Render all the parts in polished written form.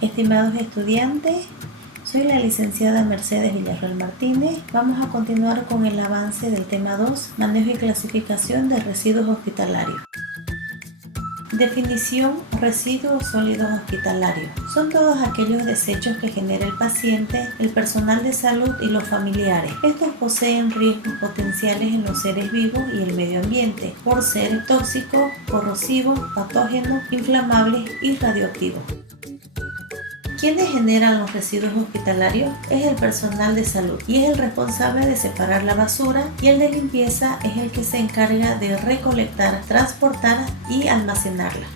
Estimados estudiantes, soy la licenciada Mercedes Villarreal Martínez. Vamos a continuar con el avance del tema 2, manejo y clasificación de residuos hospitalarios. Definición: residuos sólidos hospitalarios. Son todos aquellos desechos que genera el paciente, el personal de salud y los familiares. Estos poseen riesgos potenciales en los seres vivos y el medio ambiente por ser tóxicos, corrosivos, patógenos, inflamables y radioactivos. ¿Quiénes generan los residuos hospitalarios? Es el personal de salud y es el responsable de separar la basura, y el de limpieza es el que se encarga de recolectar, transportar y almacenarla.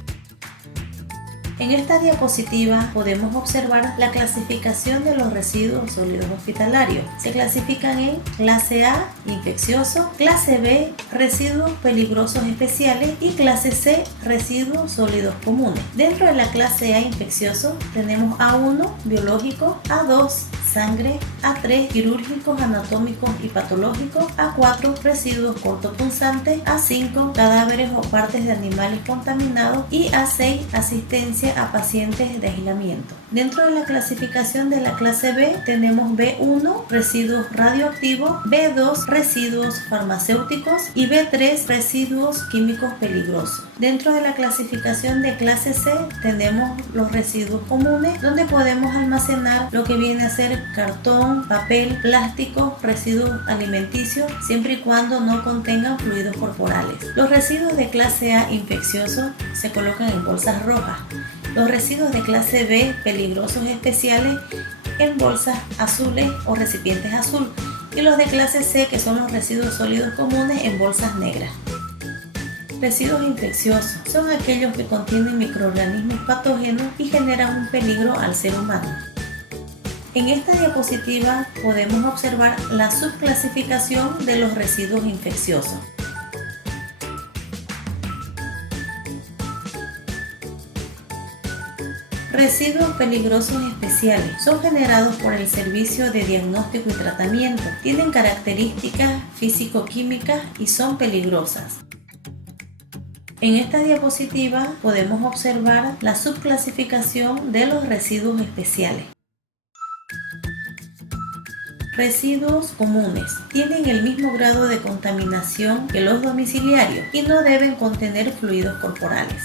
En esta diapositiva podemos observar la clasificación de los residuos sólidos hospitalarios. Se clasifican en clase A, infeccioso; clase B, residuos peligrosos especiales; y clase C, residuos sólidos comunes. Dentro de la clase A, infeccioso, tenemos A1, biológico; A2, sangre; A3, quirúrgicos, anatómicos y patológicos; A4, residuos cortopunzantes; A5, cadáveres o partes de animales contaminados; y A6, asistencia a pacientes de aislamiento. Dentro de la clasificación de la clase B tenemos B1, residuos radioactivos; B2, residuos farmacéuticos; y B3, residuos químicos peligrosos. Dentro de la clasificación de clase C tenemos los residuos comunes, donde podemos almacenar lo que viene a ser cartón, papel, plástico, residuos alimenticios, siempre y cuando no contengan fluidos corporales. Los residuos de clase A, infecciosos, se colocan en bolsas rojas. Los residuos de clase B, peligrosos especiales, en bolsas azules o recipientes azul, y los de clase C, que son los residuos sólidos comunes, en bolsas negras. Residuos infecciosos son aquellos que contienen microorganismos patógenos y generan un peligro al ser humano. En esta diapositiva podemos observar la subclasificación de los residuos infecciosos. Residuos peligrosos especiales son generados por el Servicio de Diagnóstico y Tratamiento. Tienen características físico-químicas y son peligrosas. En esta diapositiva podemos observar la subclasificación de los residuos especiales. Residuos comunes tienen el mismo grado de contaminación que los domiciliarios y no deben contener fluidos corporales.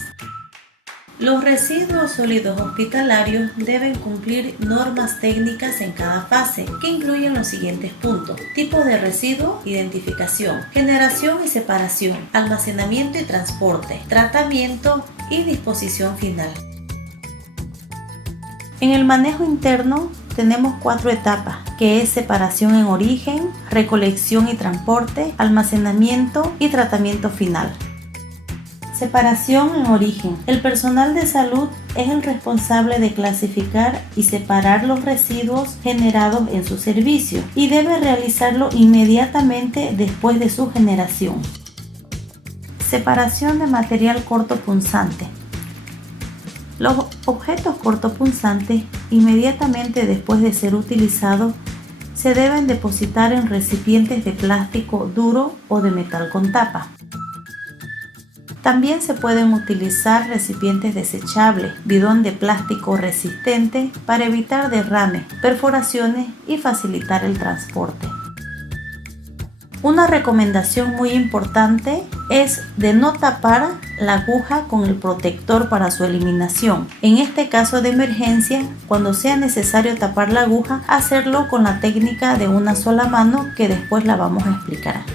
Los residuos sólidos hospitalarios deben cumplir normas técnicas en cada fase, que incluyen los siguientes puntos: tipo de residuo, identificación, generación y separación, almacenamiento y transporte, tratamiento y disposición final. En el manejo interno tenemos 4 etapas, que es separación en origen, recolección y transporte, almacenamiento y tratamiento final. Separación en origen. El personal de salud es el responsable de clasificar y separar los residuos generados en su servicio y debe realizarlo inmediatamente después de su generación. Separación de material cortopunzante. Los objetos cortopunzantes, inmediatamente después de ser utilizados, se deben depositar en recipientes de plástico duro o de metal con tapa. También se pueden utilizar recipientes desechables, bidón de plástico resistente, para evitar derrames, perforaciones y facilitar el transporte. Una recomendación muy importante es de no tapar la aguja con el protector para su eliminación. En este caso de emergencia, cuando sea necesario tapar la aguja, hacerlo con la técnica de una sola mano, que después la vamos a explicar.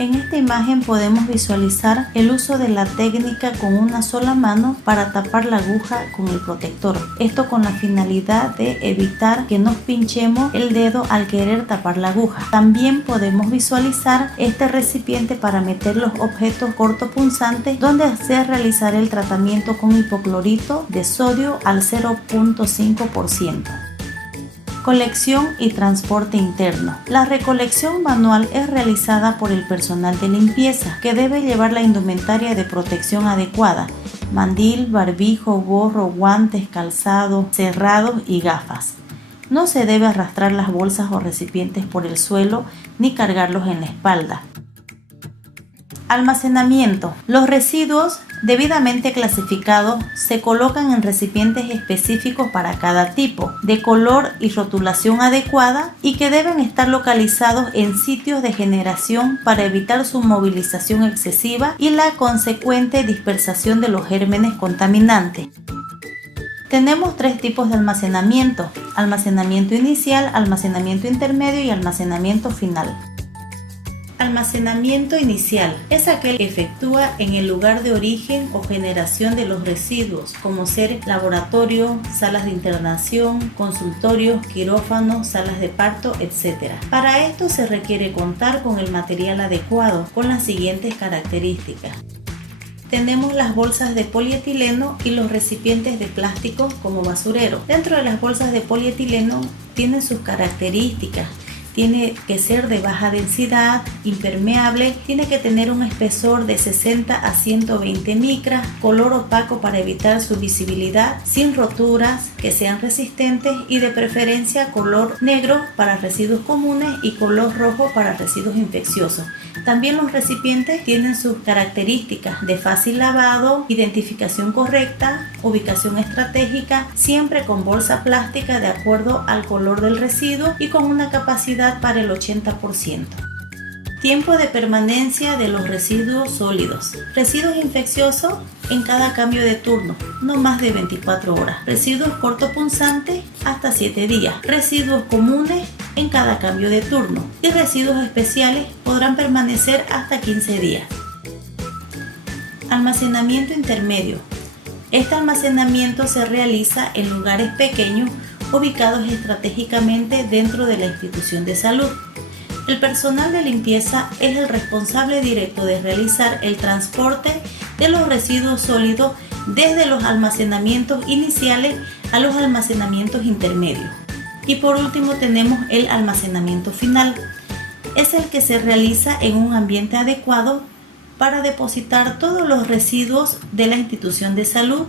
En esta imagen podemos visualizar el uso de la técnica con una sola mano para tapar la aguja con el protector. Esto con la finalidad de evitar que nos pinchemos el dedo al querer tapar la aguja. También podemos visualizar este recipiente para meter los objetos cortopunzantes, donde se realizará el tratamiento con hipoclorito de sodio al 0.5%. Colección y transporte interno. La recolección manual es realizada por el personal de limpieza, que debe llevar la indumentaria de protección adecuada: mandil, barbijo, gorro, guantes, calzado, cerrados y gafas. No se debe arrastrar las bolsas o recipientes por el suelo ni cargarlos en la espalda. Almacenamiento. Los residuos debidamente clasificados se colocan en recipientes específicos para cada tipo, de color y rotulación adecuada, y que deben estar localizados en sitios de generación para evitar su movilización excesiva y la consecuente dispersación de los gérmenes contaminantes. Tenemos tres tipos de almacenamiento: almacenamiento inicial, almacenamiento intermedio y almacenamiento final. Almacenamiento inicial es aquel que efectúa en el lugar de origen o generación de los residuos, como ser laboratorio, salas de internación, consultorios, quirófanos, salas de parto, etc. Para esto se requiere contar con el material adecuado, con las siguientes características. Tenemos las bolsas de polietileno y los recipientes de plástico como basurero. Dentro de las bolsas de polietileno tienen sus características. Tiene que ser de baja densidad, impermeable, tiene que tener un espesor de 60 a 120 micras, color opaco para evitar su visibilidad, sin roturas, que sean resistentes y de preferencia color negro para residuos comunes y color rojo para residuos infecciosos. También los recipientes tienen sus características de fácil lavado, identificación correcta, ubicación estratégica, siempre con bolsa plástica de acuerdo al color del residuo y con una capacidad para el 80%. Tiempo de permanencia de los residuos sólidos. Residuos infecciosos en cada cambio de turno, no más de 24 horas. Residuos cortopunzantes hasta 7 días. Residuos comunes en cada cambio de turno. Y residuos especiales podrán permanecer hasta 15 días. Almacenamiento intermedio. Este almacenamiento se realiza en lugares pequeños ubicados estratégicamente dentro de la institución de salud. El personal de limpieza es el responsable directo de realizar el transporte de los residuos sólidos desde los almacenamientos iniciales a los almacenamientos intermedios. Y por último tenemos el almacenamiento final. Es el que se realiza en un ambiente adecuado para depositar todos los residuos de la institución de salud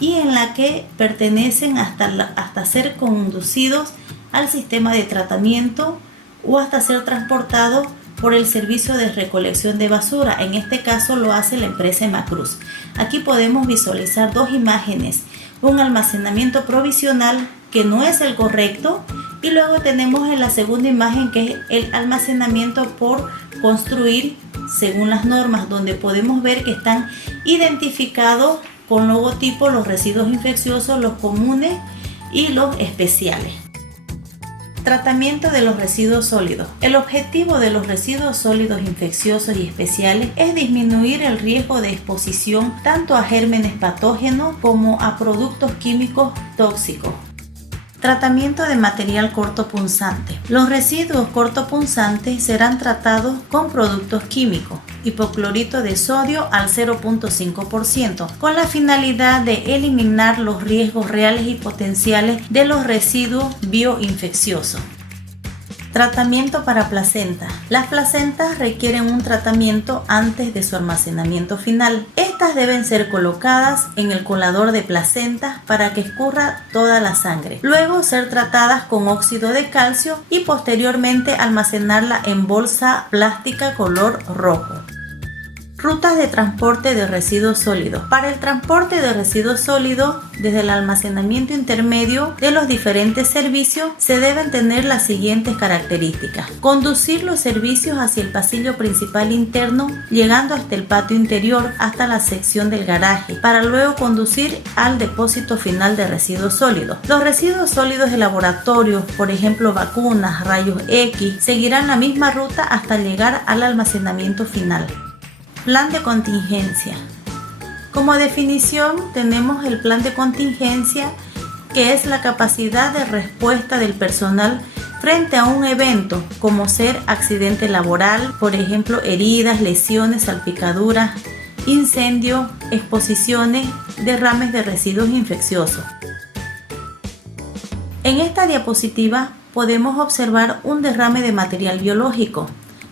y en la que pertenecen hasta ser conducidos al sistema de tratamiento o hasta ser transportados por el servicio de recolección de basura. En este caso lo hace la empresa Emacruz. Aquí podemos visualizar dos imágenes: un almacenamiento provisional que no es el correcto, y luego tenemos en la segunda imagen que es el almacenamiento por construir según las normas, donde podemos ver que están identificados con logotipo los residuos infecciosos, los comunes y los especiales. Tratamiento de los residuos sólidos. El objetivo de los residuos sólidos infecciosos y especiales es disminuir el riesgo de exposición tanto a gérmenes patógenos como a productos químicos tóxicos. Tratamiento de material cortopunzante. Los residuos cortopunzantes serán tratados con productos químicos, hipoclorito de sodio al 0.5%, con la finalidad de eliminar los riesgos reales y potenciales de los residuos bioinfecciosos. Tratamiento para placenta. Las placentas requieren un tratamiento antes de su almacenamiento final. Estas deben ser colocadas en el colador de placentas para que escurra toda la sangre. Luego ser tratadas con óxido de calcio y posteriormente almacenarla en bolsa plástica color rojo. Rutas de transporte de residuos sólidos. Para el transporte de residuos sólidos desde el almacenamiento intermedio de los diferentes servicios se deben tener las siguientes características: conducir los servicios hacia el pasillo principal interno, llegando hasta el patio interior, hasta la sección del garaje, para luego conducir al depósito final de residuos sólidos. Los residuos sólidos de laboratorio, por ejemplo vacunas, rayos X, seguirán la misma ruta hasta llegar al almacenamiento final. Plan de contingencia. Como definición tenemos el plan de contingencia, que es la capacidad de respuesta del personal frente a un evento, como ser accidente laboral, por ejemplo heridas, lesiones, salpicaduras, incendio, exposiciones, derrames de residuos infecciosos. En esta diapositiva podemos observar un derrame de material biológico.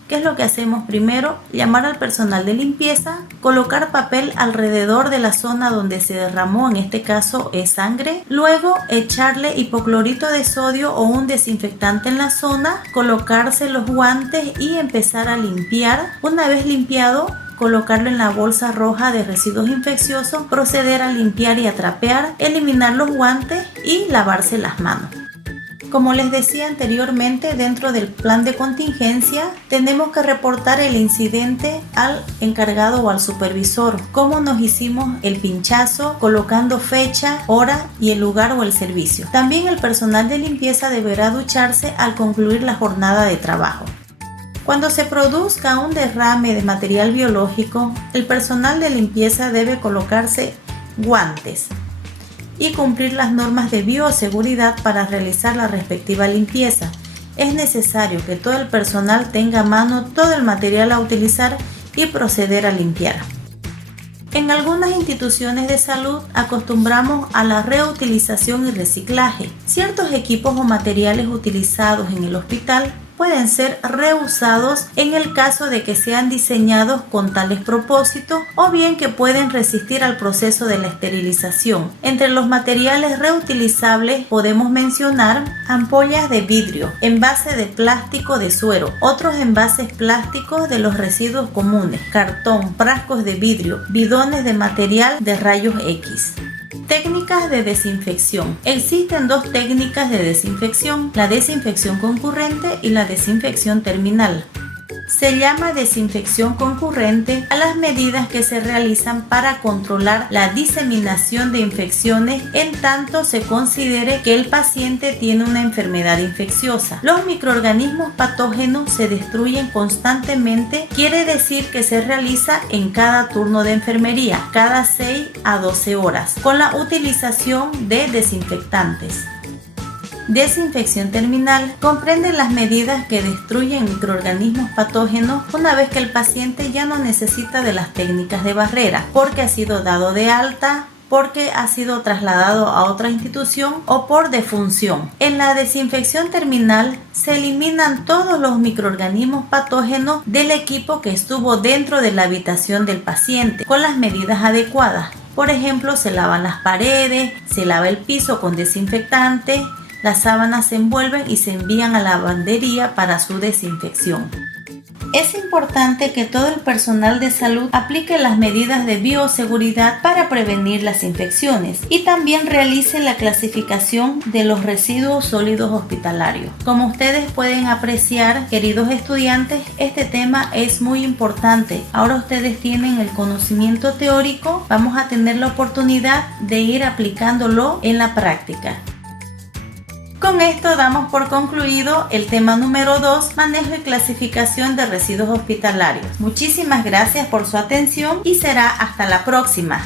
¿Qué es lo que hacemos primero? Llamar al personal de limpieza, colocar papel alrededor de la zona donde se derramó, en este caso es sangre, luego echarle hipoclorito de sodio o un desinfectante en la zona, colocarse los guantes y empezar a limpiar. Una vez limpiado, colocarlo en la bolsa roja de residuos infecciosos, proceder a limpiar y a trapear, eliminar los guantes y lavarse las manos. Como les decía anteriormente, dentro del plan de contingencia tenemos que reportar el incidente al encargado o al supervisor, cómo nos hicimos el pinchazo, colocando fecha, hora y el lugar o el servicio. También el personal de limpieza deberá ducharse al concluir la jornada de trabajo. Cuando se produzca un derrame de material biológico, el personal de limpieza debe colocarse guantes y cumplir las normas de bioseguridad para realizar la respectiva limpieza. Es necesario que todo el personal tenga a mano todo el material a utilizar y proceder a limpiar. En algunas instituciones de salud acostumbramos a la reutilización y reciclaje. Ciertos equipos o materiales utilizados en el hospital pueden ser reusados en el caso de que sean diseñados con tales propósitos o bien que pueden resistir al proceso de la esterilización. Entre los materiales reutilizables podemos mencionar ampollas de vidrio, envase de plástico de suero, otros envases plásticos de los residuos comunes, cartón, frascos de vidrio, bidones de material de rayos X. Técnicas de desinfección. Existen dos técnicas de desinfección, la desinfección concurrente y la desinfección terminal. Se llama desinfección concurrente a las medidas que se realizan para controlar la diseminación de infecciones en tanto se considere que el paciente tiene una enfermedad infecciosa. Los microorganismos patógenos se destruyen constantemente, quiere decir que se realiza en cada turno de enfermería, cada 6 a 12 horas, con la utilización de desinfectantes. Desinfección terminal comprende las medidas que destruyen microorganismos patógenos una vez que el paciente ya no necesita de las técnicas de barrera, porque ha sido dado de alta, porque ha sido trasladado a otra institución o por defunción. En la desinfección terminal se eliminan todos los microorganismos patógenos del equipo que estuvo dentro de la habitación del paciente con las medidas adecuadas. Por ejemplo, se lavan las paredes, se lava el piso con desinfectante, las sábanas se envuelven y se envían a la lavandería para su desinfección. Es importante que todo el personal de salud aplique las medidas de bioseguridad para prevenir las infecciones y también realice la clasificación de los residuos sólidos hospitalarios. Como ustedes pueden apreciar, queridos estudiantes, este tema es muy importante. Ahora ustedes tienen el conocimiento teórico, vamos a tener la oportunidad de ir aplicándolo en la práctica. Con esto damos por concluido el tema número 2, manejo y clasificación de residuos hospitalarios. Muchísimas gracias por su atención y será hasta la próxima.